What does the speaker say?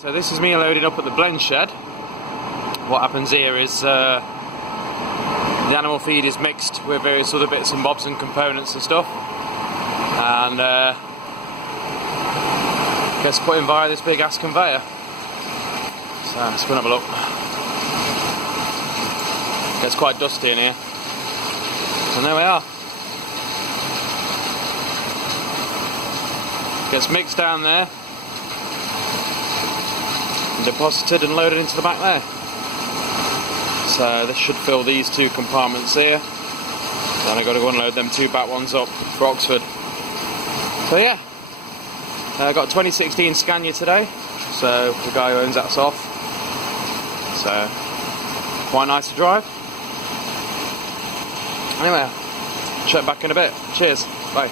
So this is me loading up at the blend shed. What happens here is the animal feed is mixed with various other bits and bobs and components and stuff, and gets put in via this big ass conveyor. So let's go and have a look. Gets quite dusty in here. So there we are. Gets mixed down there, and deposited and loaded into the back there. So this should fill these two compartments here. Then I've got to go and load them two back ones up for Oxford. So yeah, I got a 2016 Scania today, so the guy who owns that's off. So quite nice to drive. Anyway, check back in a bit. Cheers. Bye.